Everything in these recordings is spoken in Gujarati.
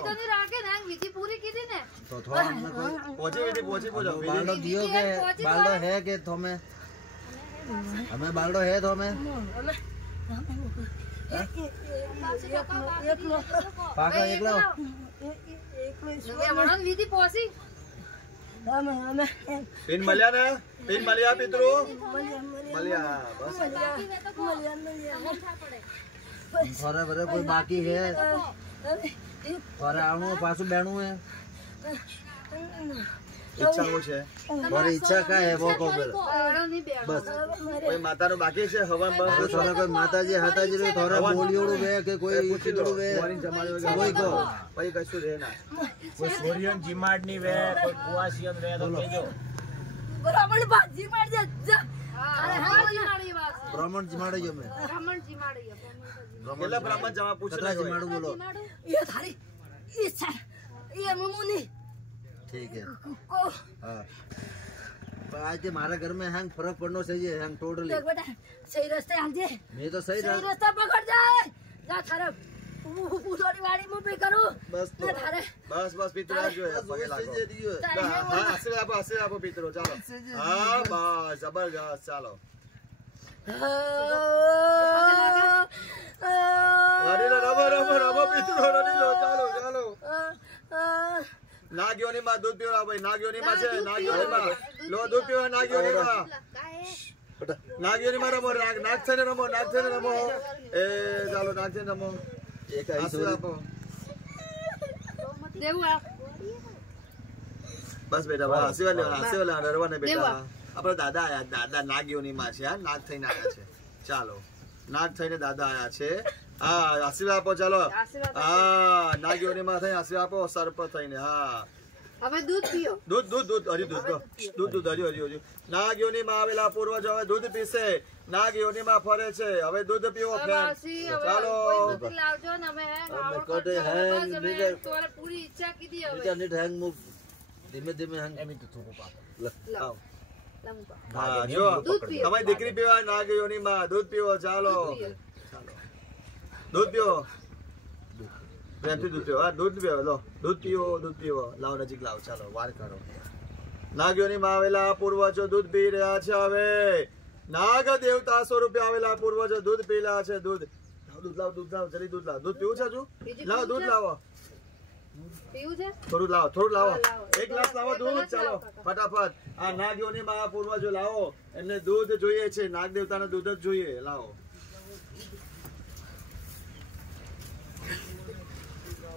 तो नहीं राके ना विधि पूरी की थी ने तो थोड़ा हमने कोई पहुंची बोलो बाल्डो दियो के बाल्डो है के थोमे हमें बाल्डो है थोमे पाका एक लो ये मनन विधि पहुंची पिन मलिया ना पिन मलिया पितरू मलिया बस थोड़ा बरे कोई बाकी है थोड़ा आणु पासु बेणु है इच्छा वो छे મારી ઈચ્છા કા હે વો કો બસ કોઈ માતાનો બાકી છે હવન બસ થોડા કોઈ માતાજી હાતાજી રે થોડા બોલિયોડું વે કે કોઈ ઈચીડું વે કોઈ કો ભાઈ કશું રે ના કોઈ સોરિયન જીમાડની વે કોઈ કુવાસિયન વે તો કેજો બ્રાહ્મણ ભાજી માર દે અરે હા જીમાડી વાત બ્રાહ્મણ જીમાડે જો મે બ્રાહ્મણ જીમાડી કેટલા બ્રાહ્મણ જવા પૂછલા જીમાડું બોલો ये थारी इच्छा ये ममुनी ठीक है हाँ आज मारा घर में हैंग फर्क पड़ना चाहिए हैंग टोटली देख बेटा सही रास्ते आ जे मैं तो सही रास्ता पकड़ जाए जा थारे पूरी वाड़ी में पे करो बस तो थारे बस बस पितरो जो है पगे लागो हां हसे आपो पितरो चलो हां बस जबरदस्त चलो रडीलो रबो पितरो रडीलो चलो नागियोनी માં દૂધ પીવડા ભાઈ નાગિયોની માં છે નાગિયોની માં લો દૂધ પીવા નાગિયોની માં નાગિયોની માં રમો નાગ થઈને રમો એ ચાલો નાગ થઈને રમો एक આસુ આપો દેવું આ બસ બેટા બસ હસીવાલે ડરવા ને બેટા આપણા દાદા આયા દાદા નાગિયોની માં છે હા નાગ થઈને આયા છે ચાલો નાગ થઈને દાદા આયા છે હા આશીર્વાદ આપો ચાલો હા નાગિયોની માં થઈને આશીર્વાદ આપો સર્પ થઈને હા હવે દૂધ પીઓ દૂધ હરી નાગિયોની માં આવેલા પૂર્વજ હવે દૂધ પીશે નાગિયોની માં ફરે છે હવે દૂધ પીવો ચાલો લાવજો ને અમે कोटे हैंग તોરે પૂરી ઈચ્છા કીધી હવે नीचे नीट हैंग मुक धीमे धीमे हैंग એમી તો થોડું પાપ હા જો તમારી દીકરી પીવા નાગિયોની માં દૂધ પીવો ચાલો દૂધ પીવો પ્રેમથી દૂધ પીવો હા દૂધ પીવો લો દૂધ પીવો લાવો નજીક લાવો ચાલો વાર કરો નાગિયોની માં આવેલા પૂર્વજો દૂધ પી રહ્યા છે હવે નાગ દેવતા સ્વરૂપે આવેલા પૂર્વજો દૂધ પી રહ્યા છે દૂધ લાવો જલ્દી દૂધ લાવો દૂધ પીવું છે હજુ લાવો દૂધ લાવો પીવું છે થોડું લાવો એક ગ્લાસ લાવો દૂધ ચાલો ફટાફટ આ નાગિયોની માં પૂર્વજો લાવો એમને દૂધ જોઈએ છે નાગ દેવતાને દૂધ જ જોઈએ લાવો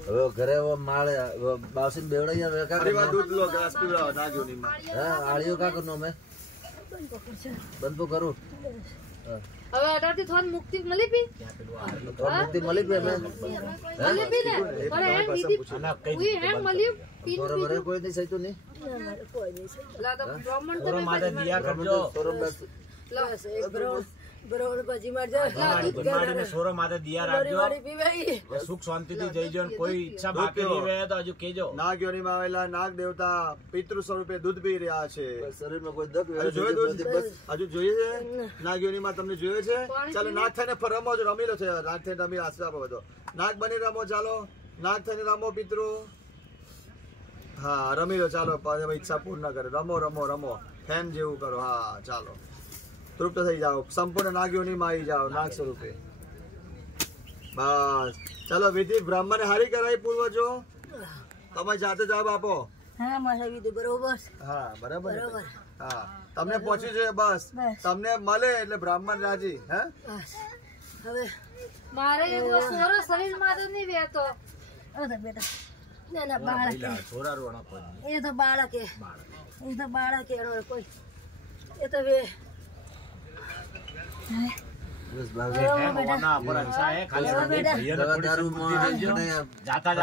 वो घरे वो माले वो बावसिन बेवड़िया वे का अरे दूध लो ग्लास पीवड़ा नागियोनी में हां आड़ियो का करनो मैं बंद तो करूं હવે અડાથી થોન મુક્તિ મળી પી तो मुक्ति मली पे मैं મળી પી ને પર હેંગ વિધિ કોઈ હેંગ મળ્યું પી बराबर कोई नहीं सही तो नहीं લા તો બ્રાહ્મણ થોડો તમે માથે દિયા કરજો લા બ્રાહ્મણ પછી માર જા જીમાડીને સોરો માથે દિયા રાખજો પીવાઈ સુખ શાંતિથી જઈજો ને કોઈ ઈચ્છા બાકી નહીં રહે તો હજુ કેજો નાગિયોની માં આવેલા નાગ દેવતા પિતૃ સ્વરૂપે દૂધ પી રહ્યા છે शरीर में कोई दर्द હજુ જોઈએ છે નાગિયોની માં તમને જોઈએ છે ચાલો નાગ થઈને રમો છો રમી લો છે નાગ થઈને રમી આશીર્વાદ આપો બધો નાગ બની રમો ચાલો નાગ થઈને રમો પિતૃ હા રમી લો ચાલો ઈચ્છા પૂર્ણ કરે રમો ફેમ જેવું કરો હા ચાલો તૃપ્ત થઈ જાઓ સંપૂર્ણ નાગિયોની માં આવી જાઓ નાગ સ્વરૂપે બસ ચાલો વિધિ બ્રાહ્મણે હારી કરાવી પૂર્વજો તમે જાતે જવાબ આપો હા મારા વિધિ બરોબર હા બરાબર હા તમને પહોંચ્યું છે બસ તમને મળે એટલે બ્રાહ્મણ રાજી હે હવે મારે સોરો શરીર માં તો નહીં વેતો અરે બેટા ના બાળક છોરા રોણા કોઈ એ તો બાળક કોઈ એ તો વે बस बाबू है होना पर अच्छा है खाली भैया ने थोड़ी सी बुद्धि दे दो जाता